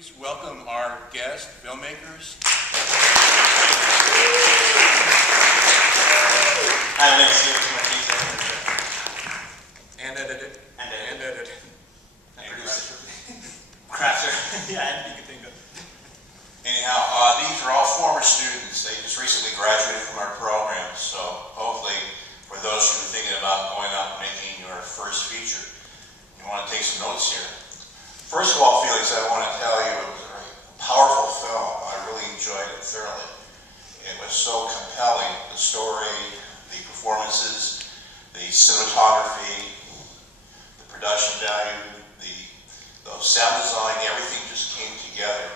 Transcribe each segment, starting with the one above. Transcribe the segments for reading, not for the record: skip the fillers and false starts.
please welcome our guest filmmakers. Hi, my name is Felix Martiz. And edited. And edited. And crafter. Crafter. Yeah, you could think of. Anyhow, these are all former students. They just recently graduated from our program, so hopefully for those who are thinking about going out and making your first feature, you want to take some notes here. First of all, Felix, I want to tell you it was a very powerful film. I really enjoyed it thoroughly. It was so compelling. The story, the performances, the cinematography, the production value, the sound design, everything just came together.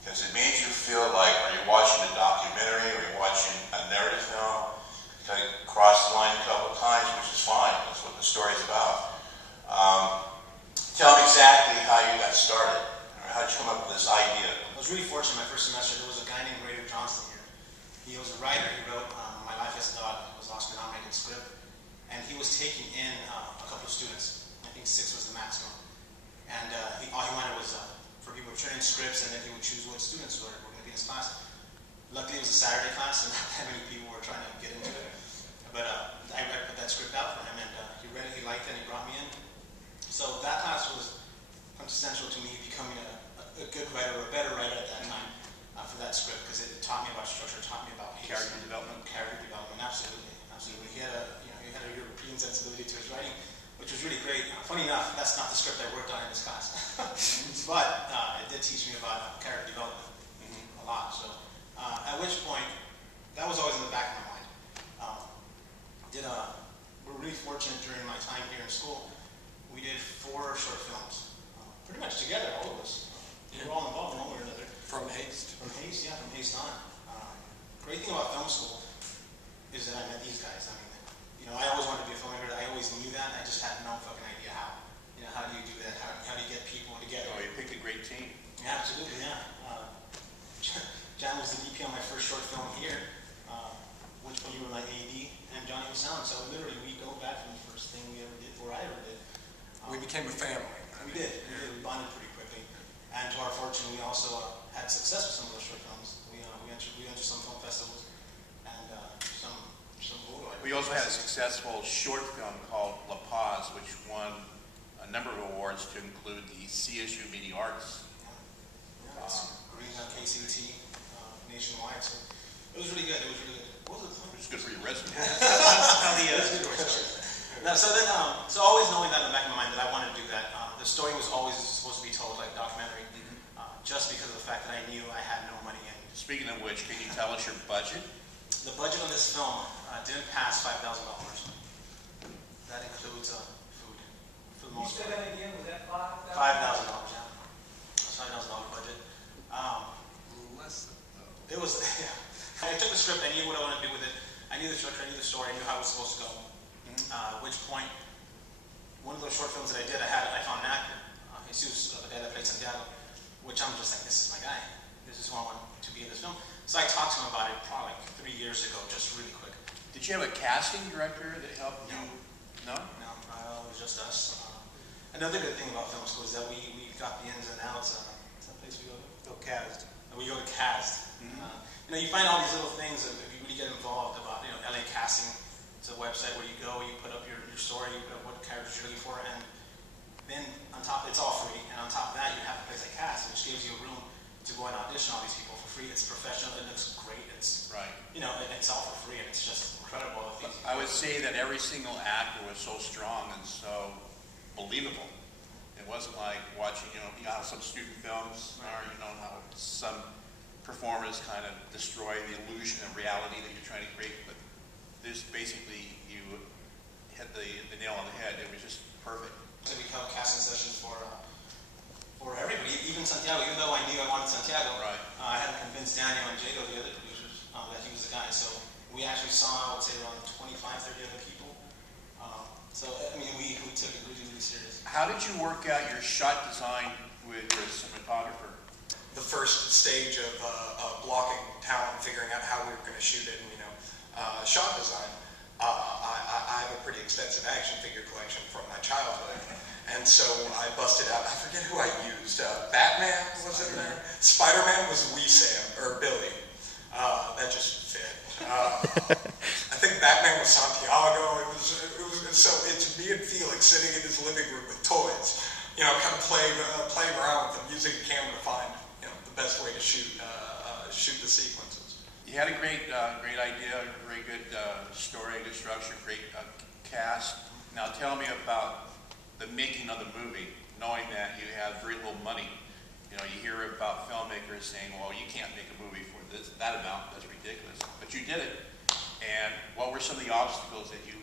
Because it made you feel like, are you watching a documentary, or you're watching a narrative film? You kind of crossed the line a couple of times, which is fine. That's what the story's about. Tell me exactly how you got started, or how did you come up with this idea? I was really fortunate my first semester. There was a guy named Robert Martiz here. He was a writer. He wrote My Life as a Dog. It was Oscar nominated script. And he was taking in a couple of students. I think 6 was the maximum. And all he wanted was for people to turn in scripts, and then he would choose what students were going to be in his class. Luckily, it was a Saturday class, and not that many people were trying to get into it. But I put that script out for him, and he read it, he liked it, and he brought me in. So that class was quintessential to me becoming a good writer, or a better writer at that time for that script, because it taught me about structure, taught me about Character development. Character development, absolutely, absolutely. He had a European sensibility to his writing, which was really great. Funny enough, that's not the script I worked on in this class, but it did teach me about character development a lot. So at which point, that was always in the back of my mind. We're really fortunate during my time here in school. We did 4 short films, pretty much together, all of us. We were all involved in one way or another. From Haste. From Haste, yeah, from Haste on. Great thing about film school is that I met these guys. I mean, I always wanted to be a filmmaker. I always knew that. I just had no fucking idea how. How do you do that? How do you get people together? Oh, you picked a great team. Yeah, absolutely, yeah. Jan was the DP on my first short film here, which you were my AD, and Johnny was sound. So literally, we go back from the first thing we ever did, or I ever did. We became a family. We did. We bonded pretty quickly. And to our fortune, we also had success with some of those short films. We entered some film festivals and some photo. We also had a successful short film called La Paz, which won a number of awards to include the CSU Media Arts. Yeah, it's Guerilla KCT nationwide. So it was really good. It was really good. What was it? It was good for your resume. No, so always knowing that in the back of my mind that I wanted to do that. The story was always supposed to be told like a documentary, just because of the fact that I knew I had no money in. Speaking of which, can you tell us your budget? The budget on this film didn't pass $5,000. That includes food, for the most part. You said that again, was that $5,000? $5,000, yeah. That's $5,000 budget. Less than. It was, yeah. I took the script, I knew what I wanted to do with it. I knew the structure, I knew the story, I knew how it was supposed to go. At which point, one of those short films that I did, I found an actor, Jesus, the guy that played Santiago, which I'm just like, this is my guy. This is who I want to be in this film. So I talked to him about it probably like 3 years ago, just really quick. Did you have a casting director that helped you? No? No, it was just us. Another good thing about film school is that we got the ins and outs. What's that place we go to? CAST. We go to CAST. You find all these little things that if you really get involved about, LA Casting. It's a website where you go, you put up your story, you put up what characters you're looking for, and then on top, it's all free. And on top of that, you have a place like CAST, which gives you a room to go and audition all these people for free. It's professional, it looks great. It's right. It's all for free, and it's just incredible. I would say that every single actor was so strong and so believable. It wasn't like watching, how some student films are, how some performers kind of destroy the illusion of reality that you're trying to create. But this basically, you hit the nail on the head. It was just perfect. We held casting sessions for everybody, even Santiago. Even though I knew I wanted Santiago, right. I had to convince Daniel and Jago, the other producers, that he was the guy. So we actually saw, I would say, around 25, 30 other people. We took it really, really serious. How did you work out your shot design with your cinematographer? The first stage of blocking talent, figuring out how we were going to shoot it, and shot design. I have a pretty extensive action figure collection from my childhood, and so I busted out. I forget who I used. Batman. Batman was in there. Spider-Man was Wee Sam, or Billy. That just fit. I think Batman was Santiago. So it's me and Felix sitting in his living room with toys, you know, kind of playing around with them, using a camera to find, you know, the best way to shoot the sequences. You had a great idea, very good story, good structure, great cast. Now tell me about the making of the movie, knowing that you have very little money. You know, you hear about filmmakers saying, well, you can't make a movie for that amount, that's ridiculous. But you did it. And what were some of the obstacles that you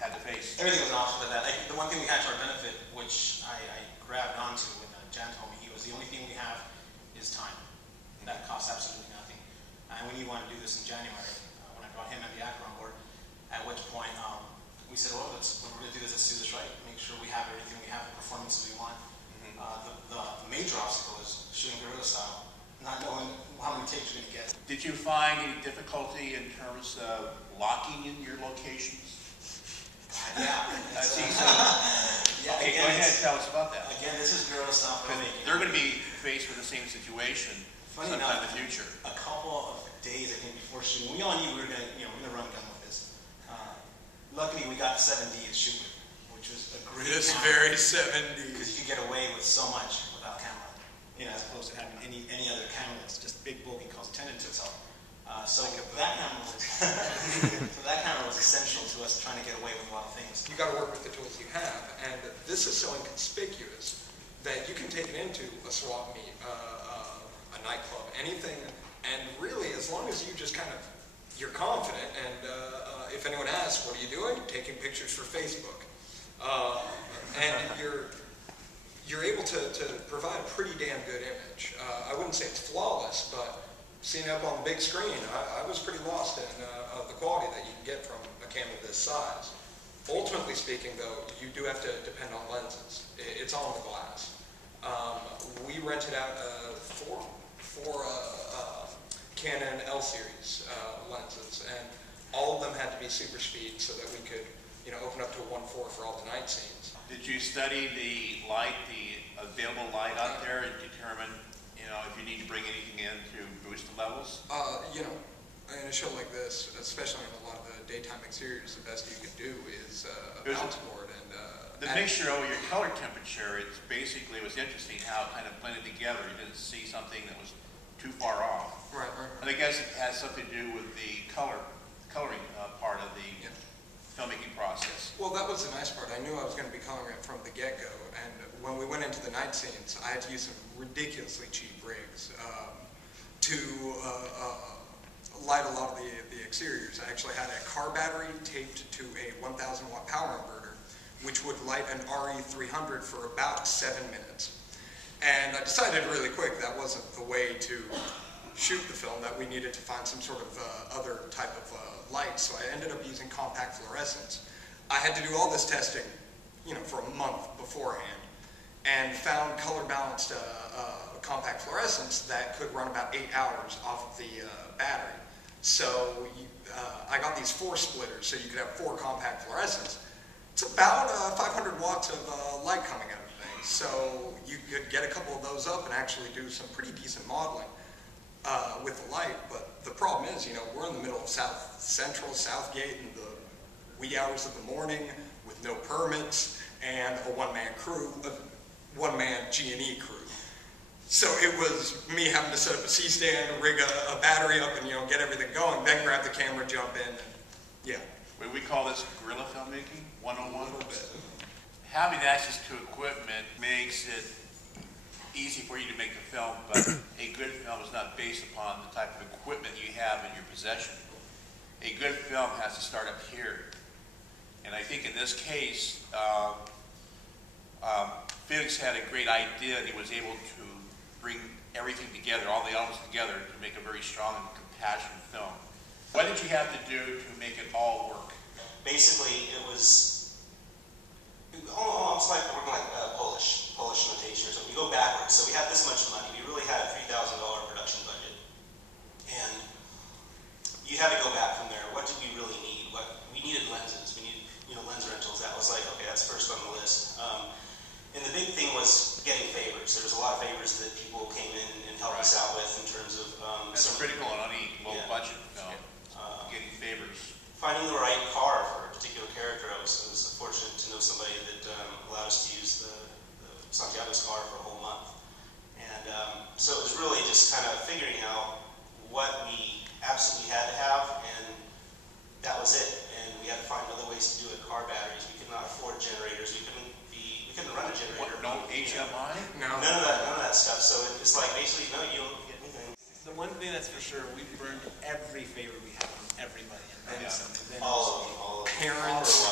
had to face? Everything was an obstacle to that. Like, the one thing we had to our benefit, which I grabbed onto when Jan told me, he was the only thing we have is time. That costs absolutely nothing. And we knew we wanted to do this in January when I brought him and the actor on board, at which point we said, well, when we're going to do this, let's do this right. Make sure we have everything we have, the performances we want. The major obstacle is shooting guerrilla style, not knowing how many takes you're going to get. Did you find any difficulty in terms of locking in your locations? Yeah. Yeah, okay, go ahead and tell us about that. Again, this is guerrilla style filmmaking. They're going to be faced with the same situation sometime in the future. A couple of days, I think, before shooting, we all knew we were going to run gun with this. Luckily, we got 7D to shoot with, which was a great This camera, very 7D. because you could get away with so much without camera, you know, as opposed to having any other camera that's just big, bulky, calls attention to itself. So that camera was essential to us trying to get away with a lot of things. You got to work with the tools you have, and this is so inconspicuous that you can take it into a swap meet, a nightclub, anything, and really, as long as you just kind of, you're confident, and if anyone asks, what are you doing? Taking pictures for Facebook. And you're able to provide a pretty damn good image. I wouldn't say it's flawless, but seeing it up on the big screen, I was pretty lost in the quality that you can get from a camera this size. Ultimately speaking, though, you do have to depend on lenses. It's all in the glass. We rented out four Canon L series lenses, and all of them had to be super speed so that we could, you know, open up to a 1.4 for all the night scenes. Did you study the light, the available light out there, and determine, you know, if you need to bring anything in to boost the levels? You know, in a show like this, especially in a lot of the daytime exteriors, the best you can do is a bounce board and the mixture of your color temperature. It's basically, it was interesting how it kind of blended together. You didn't see something that was too far off. Right. And I guess it has something to do with the coloring part of the filmmaking process. Well, that was the nice part. I knew I was going to be coloring it from the get-go, and when we went into the night scenes, I had to use some ridiculously cheap rigs to light a lot of the exteriors. I actually had a car battery taped to a 1,000 watt power inverter, which would light an RE300 for about 7 minutes. And I decided really quick that wasn't the way to shoot the film, that we needed to find some sort of other type of light. So I ended up using compact fluorescence. I had to do all this testing, you know, for a month beforehand, and found color balanced compact fluorescence that could run about 8 hours off of the battery. So I got these 4 splitters, so you could have 4 compact fluorescents. It's about 500 watts of light coming out of the thing. So you could get a couple of those up and actually do some pretty decent modeling with the light. But the problem is, you know, we're in the middle of Central Southgate in the wee hours of the morning with no permits and a one-man crew, a one-man G&E crew. So it was me having to set up a C-stand, rig a battery up, and, you know, get everything going, then grab the camera, jump in, and yeah. We call this guerrilla filmmaking 101. A little bit. Having access to equipment makes it easy for you to make the film, but a good film is not based upon the type of equipment you have in your possession. A good film has to start up here. And I think in this case, Felix had a great idea, and he was able to bring everything together, all the elements together, to make a very strong and compassionate film. What did you have to do to make it all work? Basically, it was almost like working like Polish notation or something. You go backwards. So we had this much money. We really had a $3,000 production budget, and you had to go back from there. What did we really need? We needed lenses. We needed, you know, lens rentals. That was like, okay, that's first on the list. And the big thing was getting favors. there was a lot of favors that people came in and helped us out with in terms of That's critical on any low budget film, getting favors. Finding the right car for a particular character. I was fortunate to know somebody that allowed us to use the Santiago's car for a whole month. And so it was really just kind of figuring out what we absolutely had to have, and that was it. And we had to find other ways to do it. Car batteries. We could not afford generators. We couldn't run a generator. What, no HMI? No. None of that stuff. So it's like basically, no, you don't get anything. The one thing that's for sure, we burned every favor we had from everybody, and then some. And then All of them. Parents,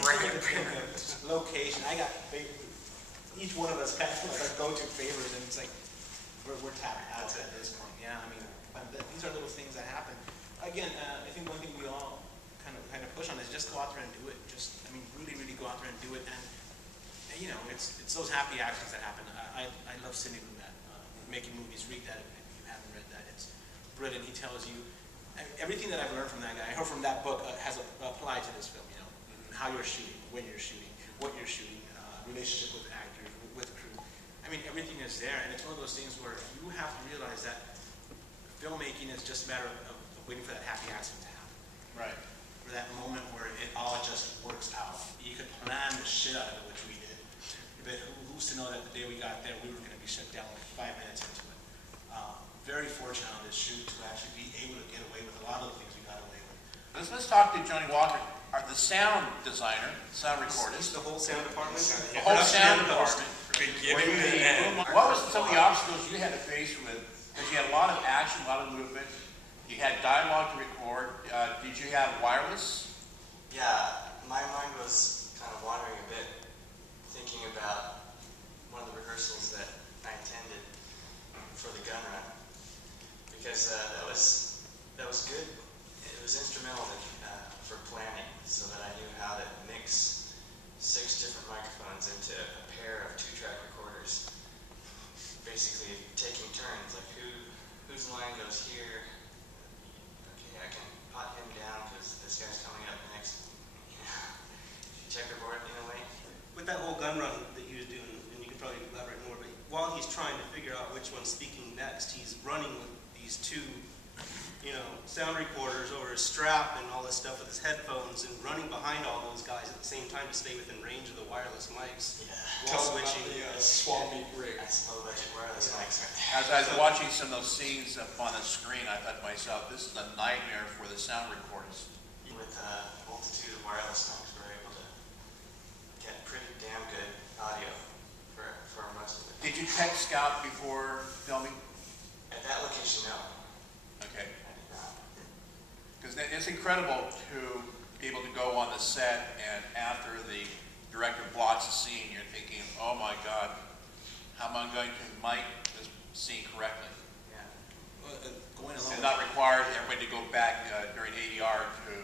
grandparents, location. I got favors. Each one of us had like our go-to favors, and it's like we're tapped out at this point. Yeah, I mean, these are little things that happen. Again, I think one thing we all kind of push on is just go out there and do it. Just, I mean, really go out there and do it. And you know, it's those happy actions that happen. I love Sidney Lumet, Making Movies. Read that if you haven't read that. It's brilliant. He tells you everything that I've learned from that guy. I heard from that book has applied to this film. You know, how you're shooting, when you're shooting, what you're shooting, relationship with actors, with crew. I mean, everything is there, and it's one of those things where you have to realize that filmmaking is just a matter of waiting for that happy accident to happen. Right. For that moment where it all just works out. You could plan the shit out of it, which we did. But who's to know that the day we got there, we were going to be shut down like 5 minutes into it. Very fortunate on this shoot to actually be able to get away with a lot of the things we got away with. Let's talk to Johnny Walker, the sound designer, sound recordist. The whole sound department. The whole sound department. What was some of the obstacles you had to face with? Because you had a lot of action, a lot of movement. You had dialogue to record. Did you have wireless? Yeah, my mind was kind of wandering a bit, thinking about one of the rehearsals that I attended for the gun run, because that was good. It was instrumental for planning, so that I knew how to mix 6 different microphones into a pair of 2-track recorders, basically taking turns, like whose line goes here. Okay, I can pot him down because this guy's coming up next. Checkerboard in a way. With that whole gun run that he was doing, and you could probably elaborate more, but while he's trying to figure out which one's speaking next, he's running with these 2, sound recorders over his strap and all this stuff with his headphones, and running behind all those guys at the same time to stay within range of the wireless mics. Yeah. Tell us about the Swami rig. That's low budget wireless mics right there. As I was watching some of those scenes up on the screen, I thought to myself, this is a nightmare for the sound recorders. With a multitude of wireless mics, we're able to get pretty damn good audio for most of it. Did you tech scout before filming? At that location, no. Okay. I did not. Because it's incredible to be able to go on the set, and after the director blocks a scene, you're thinking, oh my God, how am I going to mic this scene correctly? Yeah. Going along And not require everybody to go back during ADR to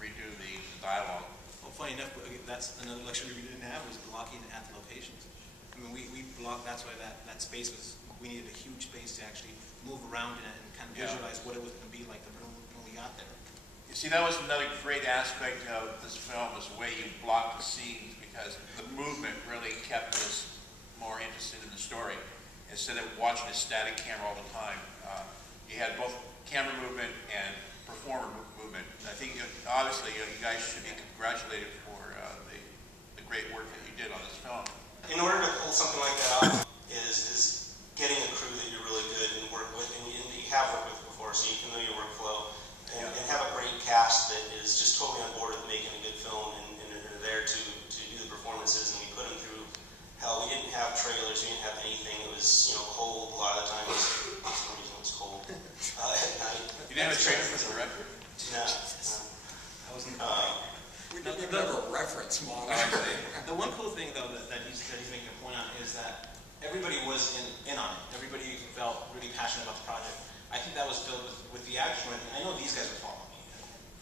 redo the dialogue. Well, funny enough, that's another luxury we didn't have, was blocking at the locations. I mean, we blocked, that's why that space was, we needed a huge space to actually move around in it and kind of visualize what it was going to be like the room when we got there. You see, that was another great aspect of this film, was the way you blocked the scenes, because the movement really kept us more interested in the story. Instead of watching a static camera all the time, you had both camera movement and performer movement. And I think, obviously, you guys should be congratulated for the great work that you did on this film. In order to pull something like that off is getting a crew that you're really good and work with, and you have worked with before, so you can know your workflow, and have a great cast that is just totally on board with making a good film, and are there to do the performances, and we put them through hell. We didn't have trailers, we didn't have anything. It was cold a lot of the time. For some reason it was cold at night. You didn't have a trailer for the director? No. I wasn't. We didn't even have a reference model. The one cool thing, though, that he's making a point on is that everybody was in on it. Everybody felt really passionate about the project. I think that was built with the action. I know these guys would follow me.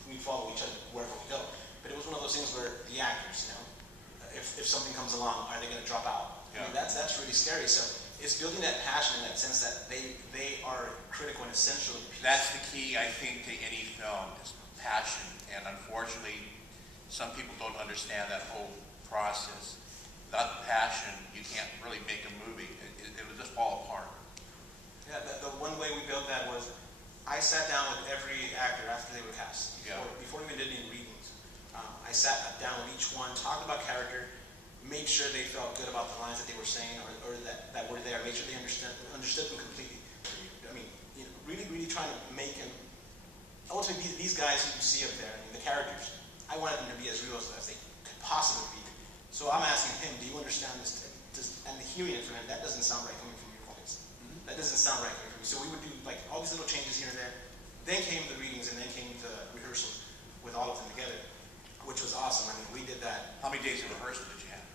We follow each other wherever we go. But it was one of those things where the actors, if something comes along, are they going to drop out? Yeah. I mean, that's really scary. So it's building that passion in that sense that they are critical and essential. That's the key, I think, to any film, is passion. And unfortunately, some people don't understand that whole process. without the passion, you can't really make a movie. It would just fall apart. Yeah, the one way we built that was I sat down with every actor after they were cast, before we even did any readings. I sat down with each one, talked about character, made sure they felt good about the lines that they were saying or that were there, made sure they understood them completely. I mean, you know, really trying to make them, ultimately these guys who you see up there, I mean, the characters, I wanted them to be as real as they could possibly be. So I'm asking him, do you understand this? And hearing it from him, that doesn't sound right coming from your voice. That doesn't sound right coming from me. So we would do like all these little changes here and there. Then came the readings, and then came the rehearsal with all of them together, which was awesome. I mean, we did that. How many days of rehearsal did you have?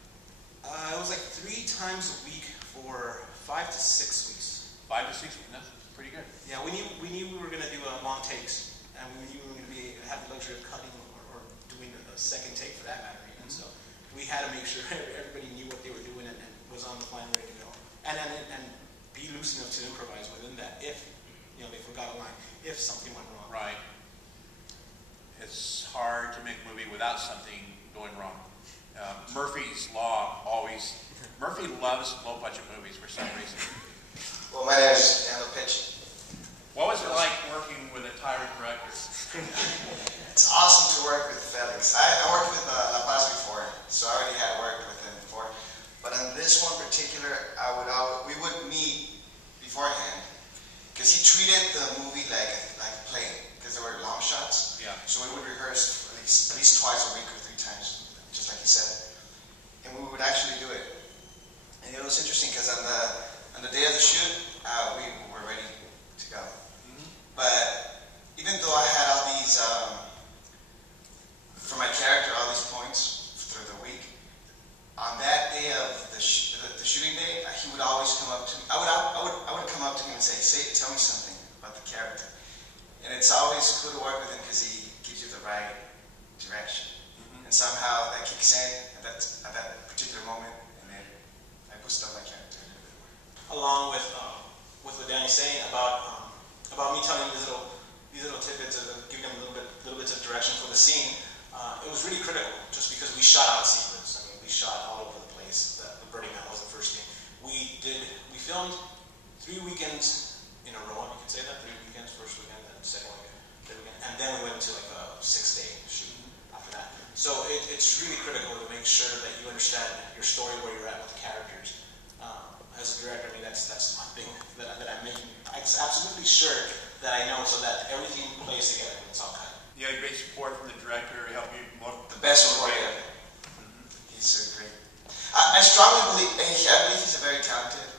It was like 3 times a week for 5 to 6 weeks. 5 to 6 weeks. That's pretty good. Yeah, we knew we were going to do long takes, and we knew we were going to have the luxury of cutting or doing a second take for that matter. And so we had to make sure everybody knew what they were doing and was on the plan ready to go, and be loose enough to improvise within that if they forgot a line, if something went wrong. Right. It's hard to make a movie without something going wrong. Murphy's Law always. Murphy loves low budget movies for some reason. Well, my name is Dan Lopecci. What was it like working with a tyrant director? It's awesome to work with Felix. I worked with La Paz before, so I already had worked with him before. But on this one particular, we would meet beforehand because he treated the movie like a play because there were long shots. Yeah. So we would rehearse at least twice a week or 3 times, just like he said, and we would actually do it. And it was interesting because on the day of the shoot, we were ready to go. But even though I had all these, for my character, all these points through the week, on that day of the shooting day, he would always come up to me. I would come up to him and say, tell me something about the character. And it's always cool to work with him because he gives you the right direction. And somehow that kicks in at that particular moment, and then I boost up my character. Along with what Danny's saying about me telling him these little tidbits of giving him little bits of direction for the scene, it was really critical just because we shot out of sequence. I mean, we shot all over the place. The Birdie Man was the first thing. We filmed 3 weekends in a row, you could say that, 3 weekends, first weekend, then second weekend, third weekend, and then we went to like a 6-day shoot after that. So it's really critical to make sure that you understand your story, where you're at with the characters. As a director, I mean, that's my thing that I'm making. I'm absolutely sure that I know so that everything plays together when it's all cut. You had great support from the director to help you look the best support ever. He's so great. I strongly believe, I believe he's a very talented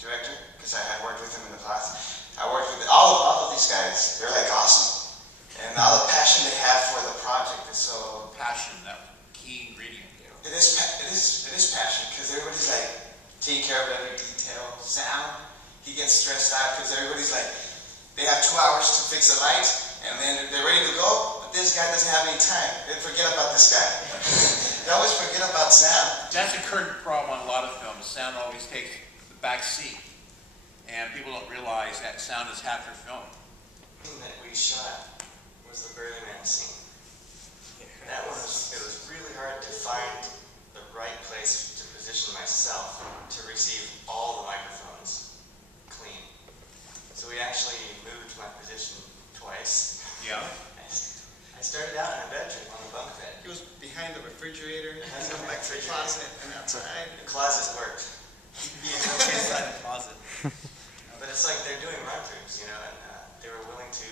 director because I had worked with him in the past. I worked with all of these guys. They're like awesome. And all the passion they have for the project is so... Passion, that key ingredient. It is passion because everybody's like taking care of every detail. Sound, he gets stressed out because everybody's like, they have 2 hours to fix the lights and then they're ready to go, but this guy doesn't have any time. They forget about this guy. They always forget about sound. That's a current problem on a lot of films. Sound always takes the back seat. And people don't realize that sound is half your film. The thing that we shot was the Burning Man scene. It was really hard to find the right place to position myself to receive all the microphones clean. So we actually moved my position twice. Yeah. I started out in a bedroom on the bunk bed. He was behind the refrigerator, Behind and the then back to the refrigerator. closet, and outside. The closet worked. He'd be inside the closet. But it's like they're doing run-throughs, and they were willing to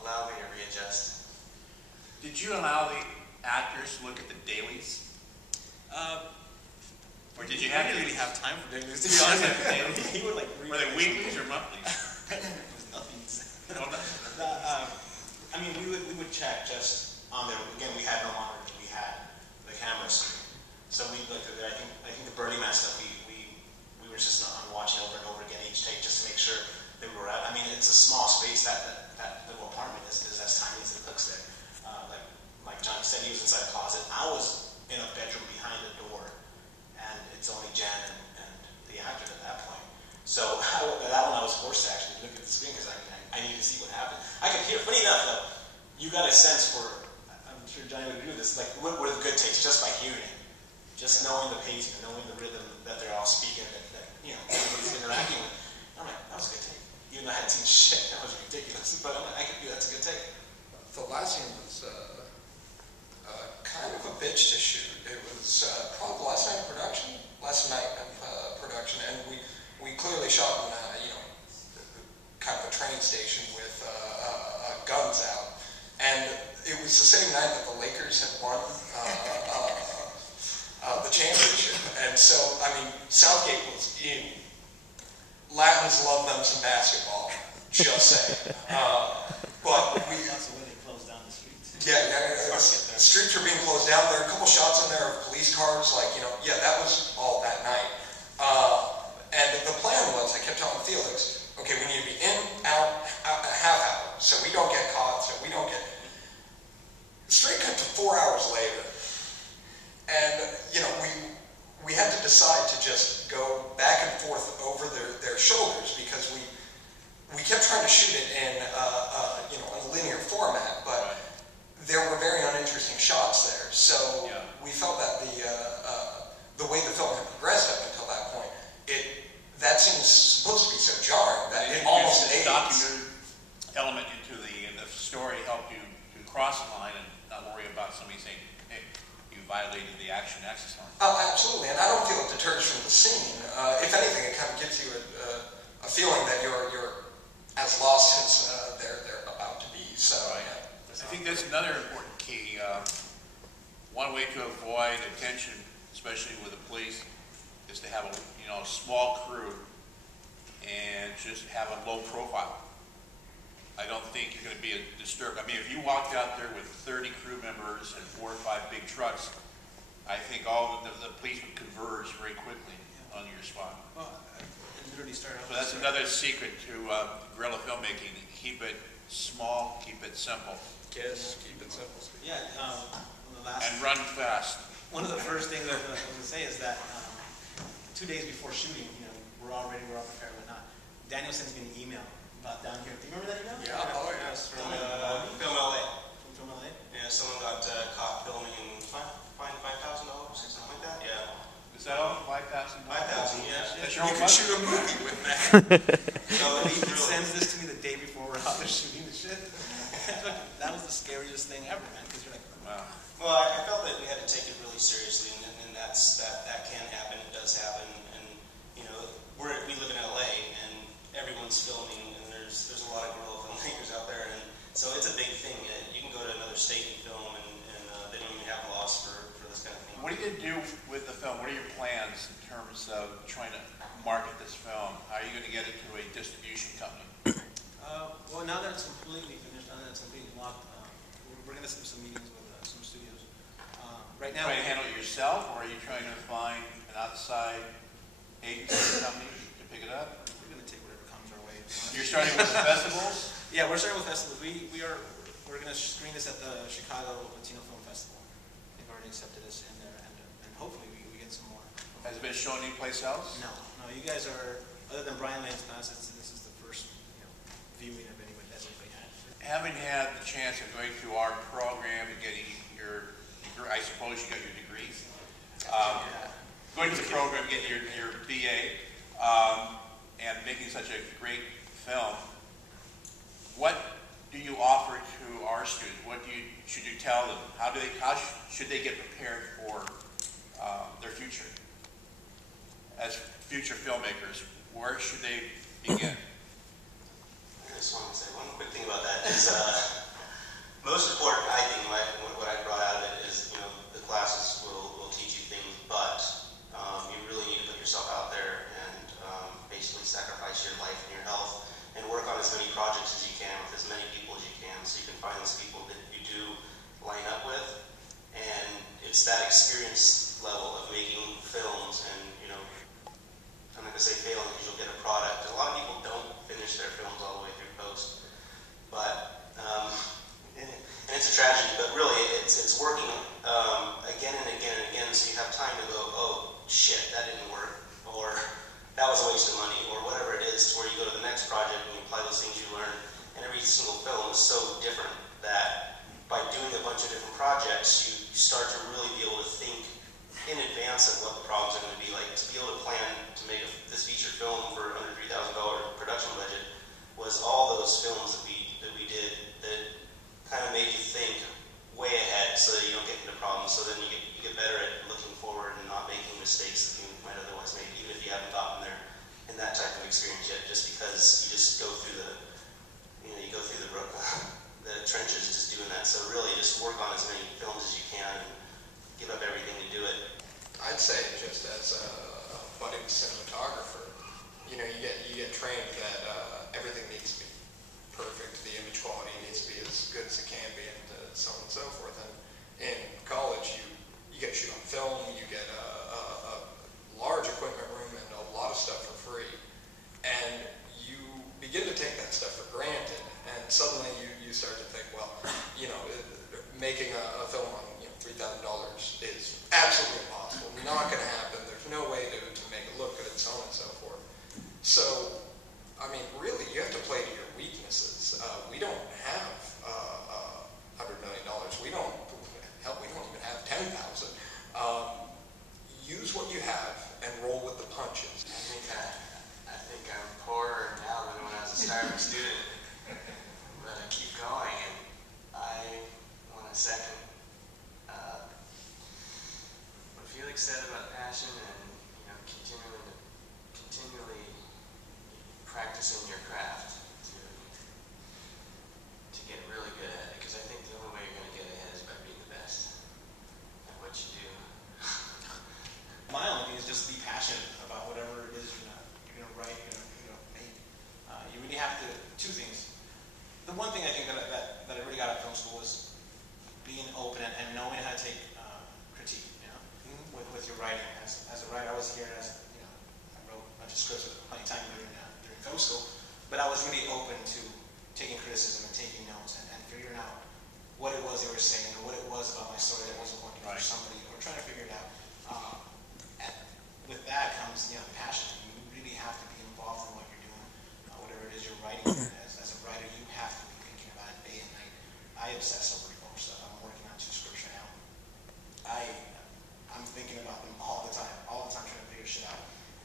allow me to readjust. Did you allow the actors to look at the dailies? Or did you have to really have time for dailies, to be honest with you. He would like read. Were they weeklies or monthlies? It was nothing. No, no. I mean, we would check just on there. Again, we had no monitors. We had the camera screen. So we looked at it. I think the Birdie Man stuff, we were just on watching over and over again each take just to make sure that we were out. I mean, it's a small space. That little apartment is as tiny as it looks there. Like Johnny said, he was inside a closet. I was in a bedroom behind the door, and it's only Jan and the actor at that point. So that one I was forced to actually look at the screen because I needed to see what happened. I could hear. Funny enough, though, you got a sense for. I'm sure Johnny would agree with this. Like, what were the good takes just by hearing it? just knowing the pacing, knowing the rhythm that they're all speaking, that you know, everybody's interacting with. I'm like, that was a good take. Even though I hadn't seen shit, that was ridiculous. But I'm like, I could do that's a good take. The last scene was kind of a bitch to shoot. It was probably the last night of production, and we clearly shot in kind of a train station with guns out, and it was the same night that the Lakers had won the championship, and so I mean Southgate was in. Latins love them some basketball, just saying. But we. The streets were being closed down. There are a couple shots in there of police cars, that was all that night. And the plan was, I kept telling Felix, okay, we need to be in, out, a half hour, so we don't get caught, so we don't get... Straight cut to 4 hours later. And, we had to decide to just go back and forth over their shoulders because we kept trying to shoot it in, a linear format, but there were very uninteresting shots there. So we felt that the way the film had progressed up until that point, that seems supposed to be so jarring that it almost aids. The documentary element into the story helped you to cross the line and not worry about somebody saying, hey, you violated the action access line. Oh, absolutely, and I don't feel it deters from the scene. If anything, it kind of gives you a feeling that you're as lost as they're about to be. So. Right. I think that's another important key. One way to avoid attention, especially with the police, is to have a small crew and just have a low profile. I don't think you're going to be disturbed. I mean, if you walked out there with 30 crew members and 4 or 5 big trucks, I think all the police would converge very quickly on your spot. Well, it literally started off. So that's another secret to guerrilla filmmaking. Keep it small, keep it simple. Yes, keep it simple. Yeah, And run fast. One of the first things I was going to say is that 2 days before shooting, we're all ready, we're all prepared, whatnot. Daniel sends me an email about down here. Do you remember that email? Yeah, oh yeah. Yes, from Film LA. From LA? Yeah, someone got caught filming and fined $5,000 or something like that. Yeah. Is that all? $5,000? $5,000, yeah. That's your You own could money? shoot a movie with that. So He sends this to me the day before we're out there shooting the shit. That was the scariest thing ever, man, because you're like, Wow. Well, I felt that we had to take it really seriously, and that can happen. It does happen, and we live in LA, and everyone's filming, and there's a lot of guerrilla filmmakers out there, and so it's a big thing. You can go to another state and film, and they don't even have laws for this kind of thing. What are you going to do with the film? What are your plans in terms of trying to market this film? How are you going to get it to a distribution company? well, now that it's completely finished, now that it's completely locked, we're going to have some meetings with some studios. Right now, Trying to handle it yourself, or are you trying to find an outside agency company to pick it up? we're going to take whatever comes our way. You're starting with the festivals? Yeah, we're starting with festivals. We're going to screen this at the Chicago Latino Film Festival. They've already accepted us in there, and hopefully we get some more. Has it been shown anyplace else? No, you guys are, other than Brian Lane's class, this is the first viewing of anybody that's anybody had. Having had the chance of going through our program and getting your degree, I suppose you got your degrees. Going to the program, getting your BA, and making such a great film, what do you offer to our students? What should you tell them? How should they get prepared for their future? As future filmmakers, where should they begin? I just wanted to say one quick thing about that is most important, I think, what I brought out of it is, the classes will teach you things, but you really need to put yourself out there and basically sacrifice your life and your health and work on as many projects as you can with as many people as you can so you can find those people that you do line up with. And it's that experience level of making films and, I'm not going to say failing because you'll get a product. A lot of people don't finish their films all the way through post. But, and it's a tragedy, but really it's working again and again and again so you have time to go, oh, shit, that didn't work. Or that was a waste of money. Or whatever it is, to where you go to the next project and you apply those things you learned. And every single film is so different that by doing a bunch of different projects, you start to really be able to think production budget was all those films that we did that kind of made you think way ahead so that you don't get into problems. So then you get better at looking forward and not making mistakes that you might otherwise make, even if you haven't gotten there in that type of experience yet. Just because you just go through the the trenches just doing that. So really, just work on as many films as you can and give up everything to do it. I'd say just as a budding cinematographer, you get trained that everything needs to be perfect. The image quality needs to be as good as it can be, and so on and so forth. And in college, you get to shoot on film, you get a large equipment room and a lot of stuff for free, and you begin to take that stuff for granted. And suddenly you start to think, well, making a film on $3,000 is absolutely impossible. Not going to happen. There's no way to make it look good, and so on and so forth. So, I mean, really, you have to play to your weaknesses. We don't have $100 million. We don't even have 10,000. Use what you have and roll with the punches. I think I'm poorer now than when I was a starving student. But I keep going, and I want to second what Felix said about passion and continually practicing your craft to get really good at it. Because I think the only way you're going to get ahead is by being the best at what you do. My only thing is just be passionate about whatever it is you're going to write, you're going to make. You really have to, two things. The one thing I think that I really got at film school was being open and knowing how to take critique, with your writing. As a writer, I was here as, I wrote a bunch of scripts with plenty of time during film school, but I was really open to taking criticism and taking notes and figuring out what it was they were saying or what it was about my story that wasn't working for somebody, or trying to figure it out. And with that comes, passion. You really have to be involved in what you're doing, whatever it is you're writing. As a writer, you have to be thinking about it day and night. I obsess over film stuff. I'm working on 2 scripts right now. I'm thinking about them all the time trying to figure shit out.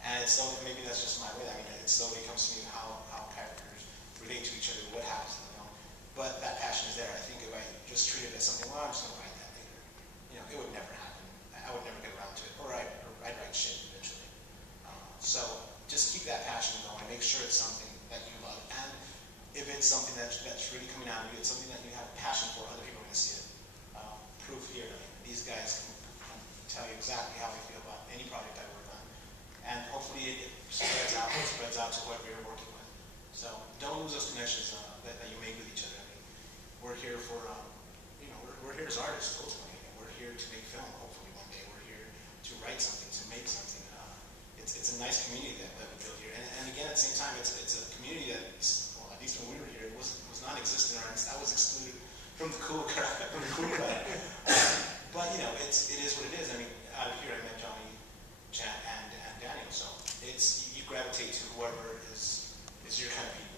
And it's slowly, maybe that's just my way. I mean, it slowly comes to me how characters relate to each other, what happens in the film. But that passion is there. I think if I just treat it as something, well, I'm just going to write that later. It would never happen. I would never get around to it. Or I'd write shit eventually. So just keep that passion going. Make sure it's something that you love. And if it's something that's really coming out of you, it's something that you have a passion for, other people are going to see it. Proof here. I mean, these guys can tell you exactly how they feel about any project I work on. And hopefully it spreads out to whoever you're working with. So don't lose those connections that you make with each other. I mean, we're here for, we're here as artists ultimately. We're here to make film, hopefully one day. We're here to write something, to make something. It's a nice community that we build here. And again, at the same time, it's a community that, well, at least when we were here, it was non-existent, or I was excluded from the cool crowd. But it is what it is. I mean, out of here I met Johnny, Chan, and Daniel. So you gravitate to whoever is your kind of people.